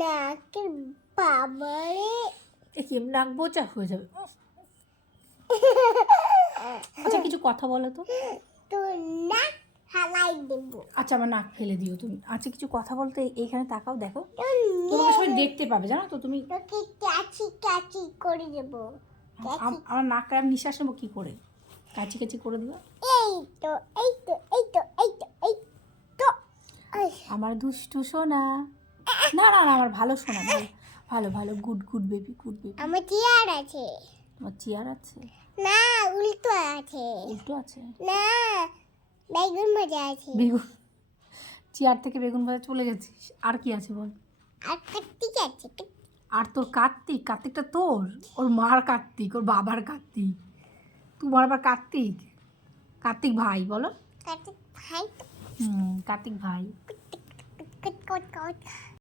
নাকের বাবারে কি নাক বোচা হয়ে যাবে। আচ্ছা কিছু কথা বলো তো। তোর নাক হালাই দেব। আচ্ছা আমার নাক ফেলে দিও তুমি। আচ্ছা কিছু কথা বলতে এইখানে তাকাও, দেখো তোর তোমাকে সবাই দেখতে পাবে জানো তো তুমি। তোকে কাচি কাচি করে দেব। আমার নাক আমি নিঃশ্বাস নেবো কী করে? কাচি কাচি করে দিও। এই তো এই তো এই তো এই তো এই তো আমার দুষ্টু সোনা। না না না আমার ভালো সোনা, ভালো ভালো ভালো good good baby, good baby. আমার চেয়ার আছে। তোমার চেয়ার আছে? না উল্টো আছে। উল্টো আছে? না বেগুন ভাজা আছে। বেগুন, চেয়ার থেকে বেগুন ভাজা চলে গেছিস। আর কি আছে বল? আর কার্তিক আছে। আর তোর কার্তিক, কার্তিকটা তোর? ওর মার কার্তিক, ওর বাবার কার্তিক, তোমার আবার কার্তিক? কার্তিক ভাই বলো। কার্তিক ভাই তো কার্তিক ভাই। কট কট কট